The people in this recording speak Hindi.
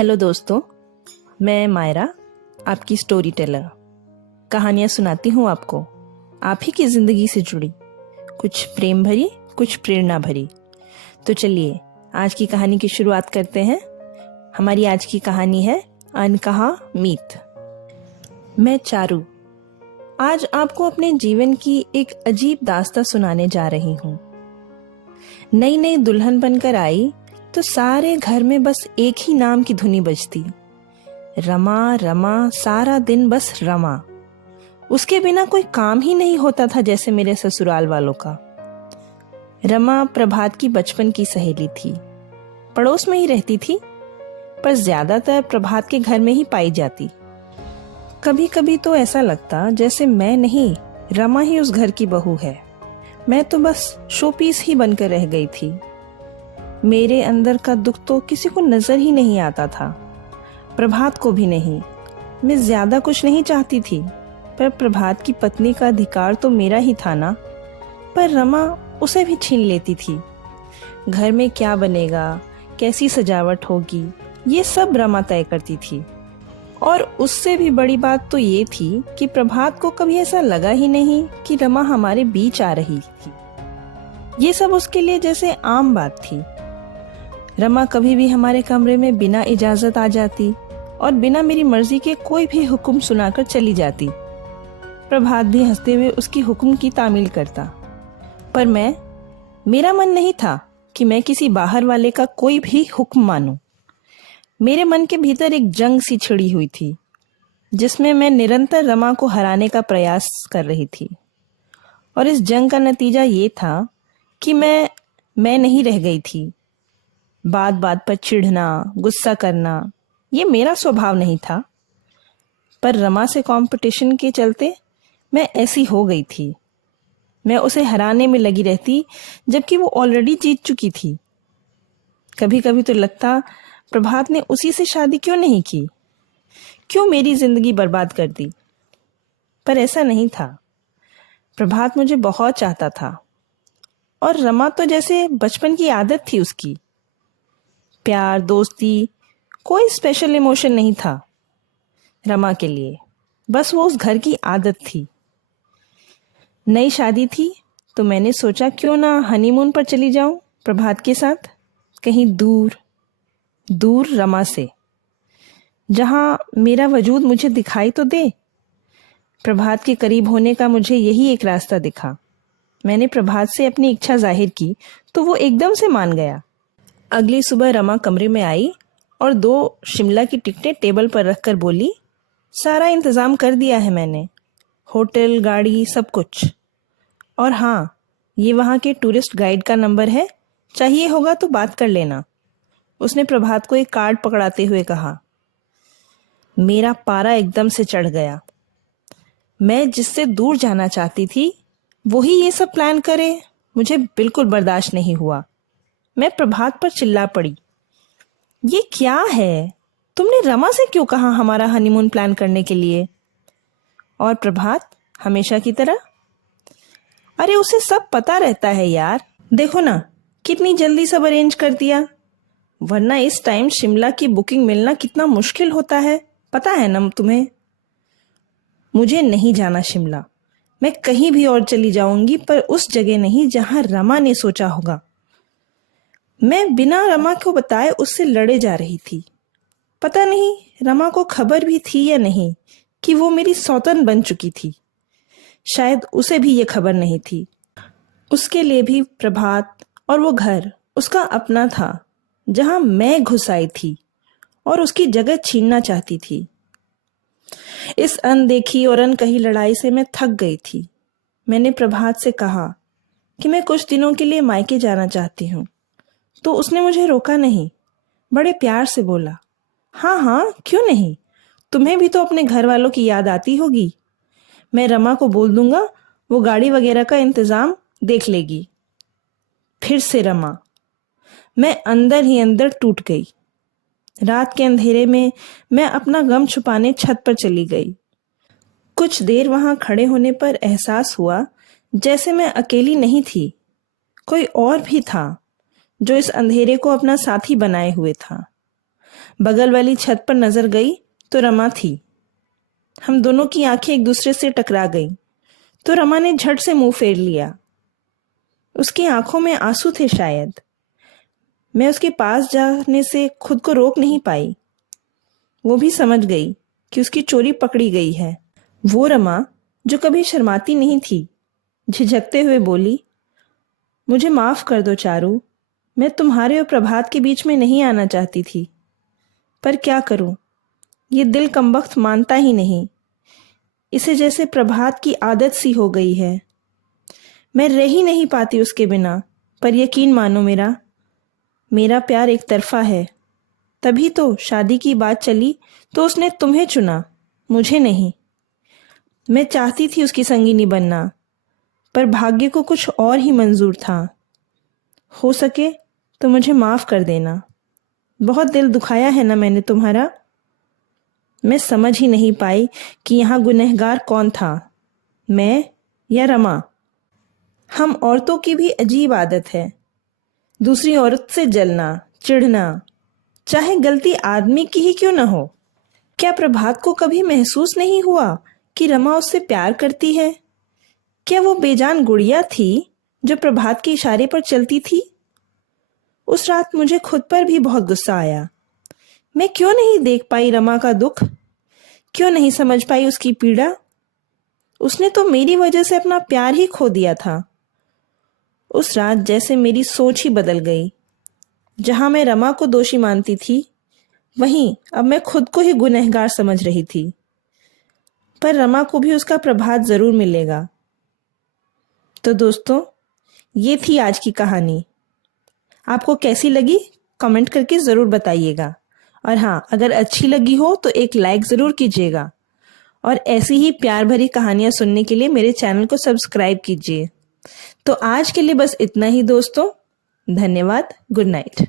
हेलो दोस्तों, मैं मायरा, आपकी स्टोरी टेलर। कहानियाँ सुनाती हूँ आपको, आप ही की ज़िंदगी से जुड़ी, कुछ प्रेम भरी, कुछ प्रेरणा भरी। तो चलिए आज की कहानी की शुरुआत करते हैं। हमारी आज की कहानी है अनकहा मीत। मैं चारू आज आपको अपने जीवन की एक अजीब दास्तां सुनाने जा रही हूँ। नई नई दुल्हन बनकर आई तो सारे घर में बस एक ही नाम की धुनी बजती, रमा रमा। सारा दिन बस रमा। उसके बिना कोई काम ही नहीं होता था, जैसे मेरे ससुराल वालों का। रमा प्रभात की बचपन की सहेली थी, पड़ोस में ही रहती थी, पर ज्यादातर प्रभात के घर में ही पाई जाती। कभी कभी तो ऐसा लगता जैसे मैं नहीं, रमा ही उस घर की बहू है। मैं तो बस शोपीस ही बनकर रह गई थी। मेरे अंदर का दुख तो किसी को नजर ही नहीं आता था, प्रभात को भी नहीं। मैं ज्यादा कुछ नहीं चाहती थी, पर प्रभात की पत्नी का अधिकार तो मेरा ही था ना। पर रमा उसे भी छीन लेती थी। घर में क्या बनेगा, कैसी सजावट होगी, ये सब रमा तय करती थी। और उससे भी बड़ी बात तो ये थी कि प्रभात को कभी ऐसा लगा ही नहीं कि रमा हमारे बीच आ रही थी। ये सब उसके लिए जैसे आम बात थी। रमा कभी भी हमारे कमरे में बिना इजाजत आ जाती और बिना मेरी मर्जी के कोई भी हुक्म सुनाकर चली जाती। प्रभात भी हंसते हुए उसकी हुक्म की तामील करता। पर मेरा मन नहीं था कि मैं किसी बाहर वाले का कोई भी हुक्म मानूं। मेरे मन के भीतर एक जंग सी छिड़ी हुई थी, जिसमें मैं निरंतर रमा को हराने का प्रयास कर रही थी। और इस जंग का नतीजा ये था कि मैं नहीं रह गई थी। बात बात पर चिढ़ना, गुस्सा करना, ये मेरा स्वभाव नहीं था। पर रमा से कंपटीशन के चलते मैं ऐसी हो गई थी। मैं उसे हराने में लगी रहती, जबकि वो ऑलरेडी जीत चुकी थी। कभी कभी तो लगता प्रभात ने उसी से शादी क्यों नहीं की, क्यों मेरी जिंदगी बर्बाद कर दी। पर ऐसा नहीं था। प्रभात मुझे बहुत चाहता था, और रमा तो जैसे बचपन की आदत थी उसकी। प्यार, दोस्ती, कोई स्पेशल इमोशन नहीं था रमा के लिए, बस वो उस घर की आदत थी। नई शादी थी तो मैंने सोचा क्यों ना हनीमून पर चली जाऊं प्रभात के साथ, कहीं दूर दूर रमा से, जहां मेरा वजूद मुझे दिखाई तो दे। प्रभात के करीब होने का मुझे यही एक रास्ता दिखा। मैंने प्रभात से अपनी इच्छा जाहिर की तो वो एकदम से मान गया। अगली सुबह रमा कमरे में आई और 2 शिमला की टिकटें टेबल पर रखकर बोली, सारा इंतजाम कर दिया है मैंने, होटल, गाड़ी, सब कुछ। और हाँ, ये वहाँ के टूरिस्ट गाइड का नंबर है, चाहिए होगा तो बात कर लेना। उसने प्रभात को एक कार्ड पकड़ाते हुए कहा। मेरा पारा एकदम से चढ़ गया। मैं जिससे दूर जाना चाहती थी वही ये सब प्लान करे, मुझे बिल्कुल बर्दाश्त नहीं हुआ। मैं प्रभात पर चिल्ला पड़ी, ये क्या है, तुमने रमा से क्यों कहा हमारा हनीमून प्लान करने के लिए? और प्रभात हमेशा की तरह, अरे उसे सब पता रहता है यार, देखो ना कितनी जल्दी सब अरेंज कर दिया, वरना इस टाइम शिमला की बुकिंग मिलना कितना मुश्किल होता है, पता है ना तुम्हें। मुझे नहीं जाना शिमला, मैं कहीं भी और चली जाऊंगी, पर उस जगह नहीं जहां रमा ने सोचा होगा। मैं बिना रमा को बताए उससे लड़े जा रही थी। पता नहीं रमा को खबर भी थी या नहीं कि वो मेरी सौतन बन चुकी थी। शायद उसे भी ये खबर नहीं थी। उसके लिए भी प्रभात और वो घर उसका अपना था, जहां मैं घुस आई थी और उसकी जगह छीनना चाहती थी। इस अनदेखी और अनकही लड़ाई से मैं थक गई थी। मैंने प्रभात से कहा कि मैं कुछ दिनों के लिए मायके जाना चाहती हूँ, तो उसने मुझे रोका नहीं, बड़े प्यार से बोला, हाँ हाँ क्यों नहीं, तुम्हें भी तो अपने घर वालों की याद आती होगी। मैं रमा को बोल दूंगा, वो गाड़ी वगैरह का इंतजाम देख लेगी। फिर से रमा। मैं अंदर ही अंदर टूट गई। रात के अंधेरे में मैं अपना गम छुपाने छत पर चली गई। कुछ देर वहां खड़े होने पर एहसास हुआ जैसे मैं अकेली नहीं थी, कोई और भी था जो इस अंधेरे को अपना साथी बनाए हुए था। बगल वाली छत पर नजर गई तो रमा थी। हम दोनों की आंखें एक दूसरे से टकरा गईं तो रमा ने झट से मुंह फेर लिया। उसकी आंखों में आंसू थे शायद। मैं उसके पास जाने से खुद को रोक नहीं पाई। वो भी समझ गई कि उसकी चोरी पकड़ी गई है। वो रमा जो कभी शर्माती नहीं थी, झिझकते हुए बोली, मुझे माफ कर दो चारू, मैं तुम्हारे और प्रभात के बीच में नहीं आना चाहती थी, पर क्या करूं, ये दिल कमबख्त मानता ही नहीं। इसे जैसे प्रभात की आदत सी हो गई है। मैं रह ही नहीं पाती उसके बिना। पर यकीन मानो मेरा प्यार एक तरफा है। तभी तो शादी की बात चली तो उसने तुम्हें चुना, मुझे नहीं। मैं चाहती थी उसकी संगीनी बनना, पर भाग्य को कुछ और ही मंजूर था। हो सके तो मुझे माफ कर देना। बहुत दिल दुखाया है ना मैंने तुम्हारा। मैं समझ ही नहीं पाई कि यहाँ गुनहगार कौन था, मैं या रमा। हम औरतों की भी अजीब आदत है, दूसरी औरत से जलना, चिढ़ना, चाहे गलती आदमी की ही क्यों न हो। क्या प्रभात को कभी महसूस नहीं हुआ कि रमा उससे प्यार करती है? क्या वो बेजान गुड़िया थी जो प्रभात के इशारे पर चलती थी? उस रात मुझे खुद पर भी बहुत गुस्सा आया। मैं क्यों नहीं देख पाई रमा का दुख? क्यों नहीं समझ पाई उसकी पीड़ा? उसने तो मेरी वजह से अपना प्यार ही खो दिया था। उस रात जैसे मेरी सोच ही बदल गई। जहां मैं रमा को दोषी मानती थी, वहीं अब मैं खुद को ही गुनहगार समझ रही थी। पर रमा को भी उसका प्रभात जरूर मिलेगा। तो दोस्तों, ये थी आज की कहानी। आपको कैसी लगी कमेंट करके ज़रूर बताइएगा। और हाँ, अगर अच्छी लगी हो तो एक लाइक ज़रूर कीजिएगा। और ऐसी ही प्यार भरी कहानियाँ सुनने के लिए मेरे चैनल को सब्सक्राइब कीजिए। तो आज के लिए बस इतना ही दोस्तों। धन्यवाद। Good night.